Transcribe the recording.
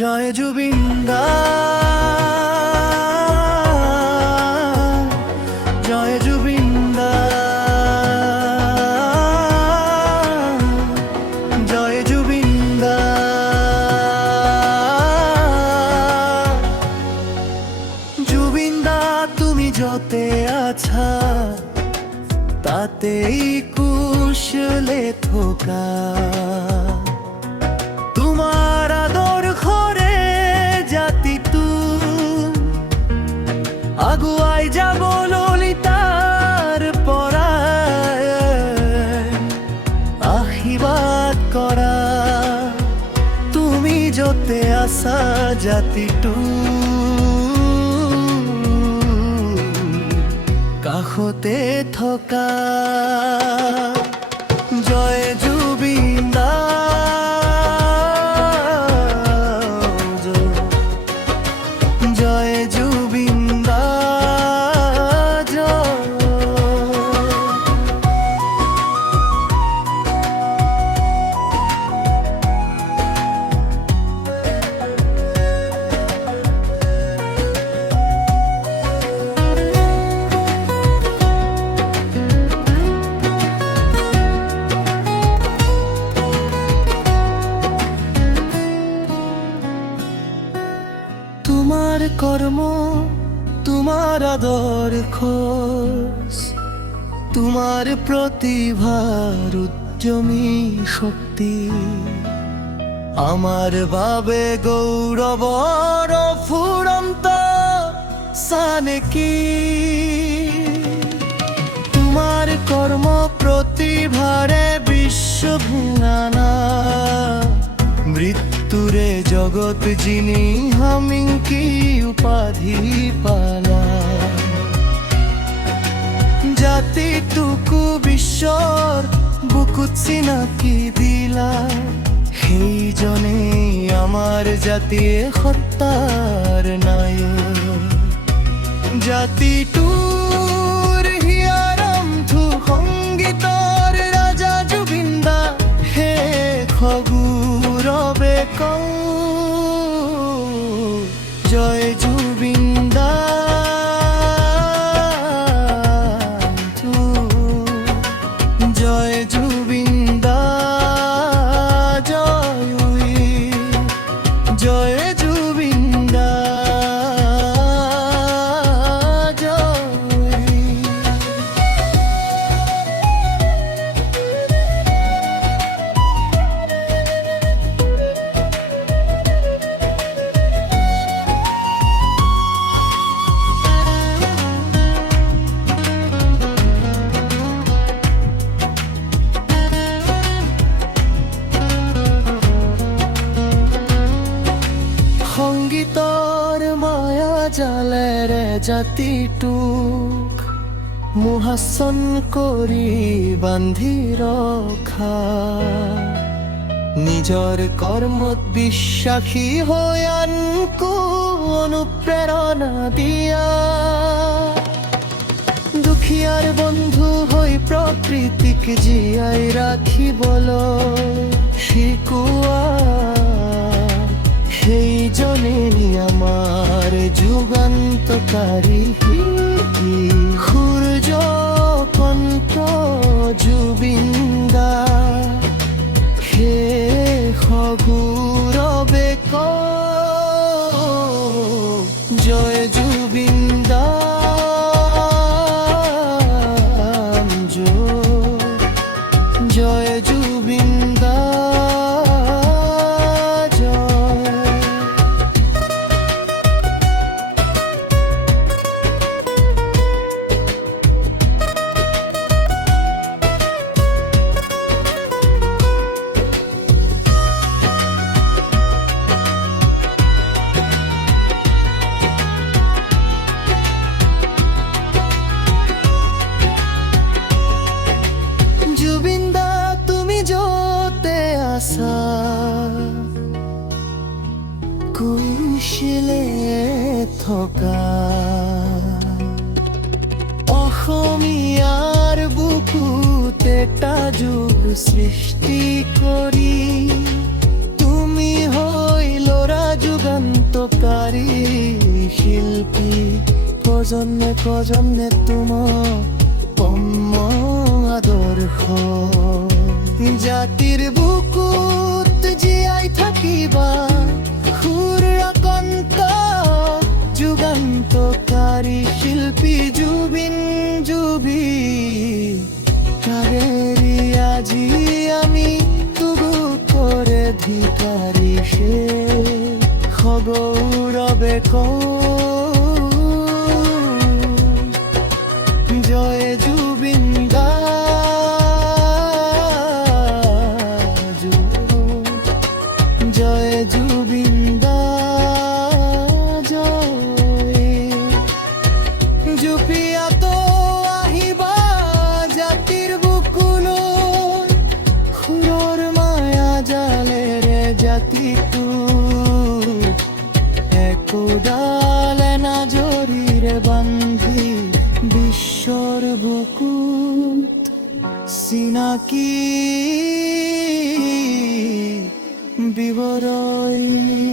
জয় জুবিন দা, জয় জুবিন দা, জয় জুবিন দা। জুবিন দা তুমি যতে আছা তাতেই কুশলে থোকা, তোমার আদর ঘরে জাতি তু আগুয়াই যাব ললিতার পরায়, আশীর্বাদ করা তুমি যতে আসা জাতি টু কাষতে থকা। জয় জুবিন দা, জয় জুবিন দা, জয়। তোমার কর্ম, তোমার আদর খোঁজ, তোমার প্রতিভার উদ্যমী শক্তি আমার বাবে গৌরবর ফুরন্ত সানে কি। তোমার কর্ম প্রতিভারে বিশ্ব ভুঙানা, মৃত্যুরে জগৎ যিনি হামিঙ্কি উপাধি পালা। জাতিটুকু বিশ্বর বুকুত চিনাকি দিলা, সেইজনে আমার জাতিয়ে সত্তার নায়ক। জাতিটোৰ হিয়াৰমঠু সংগীতৰ ৰাজা জুবিন দা, শেষ গৌৰৱে কওঁ জয় জুবিন দা, জয় জুবিন দা, জয় জুবিন দা, জয়। সংগীতৰ মায়া জালেৰে জাতিটোক মোহাচন কৰি বান্ধি ৰখা, নিজৰ কৰ্মত বিশ্বাসী হৈ আনকো অনুপ্ৰেৰণা দিয়া। দুখীয়াৰ বন্ধু হৈ প্ৰকৃতিক জীয়াই ৰাখিবলৈ শিকোৱা, সেইজনে আমার যুগান্তকারী সূর্য কণ্ঠ জুবিন দা, শেষ গৌৰৱে কওঁ জয় জুবিন দা, জয় জুবিন দা, কুশলে থকা অসমীয়াৰ বুকুত এটা যুগ সৃষ্টি কৰি তুমি হৈ ল'ৰা যুগান্তকারী শিল্পী প্রজন্মে প্রজন্মে পম্য আদর্শ জাতির বুকুত জিয়াই থাকিবা সুৰ আকন্ত যুগান্তকারী শিল্পী জুবিন জুবি কারেরি আজি আমি তুগু করে ভিকারি সে খগৌরবে জয় জুবিন দা জয় জুবিন দা জয় জুপিয়া তো আহিবা জাতির বুকুলো সুৰৰ মায়া জালেৰে জাতিটো একোডালে নাজৰিৰে বান্ধি বিশ্বৰ বুকুত চিনাকি বিৱৰই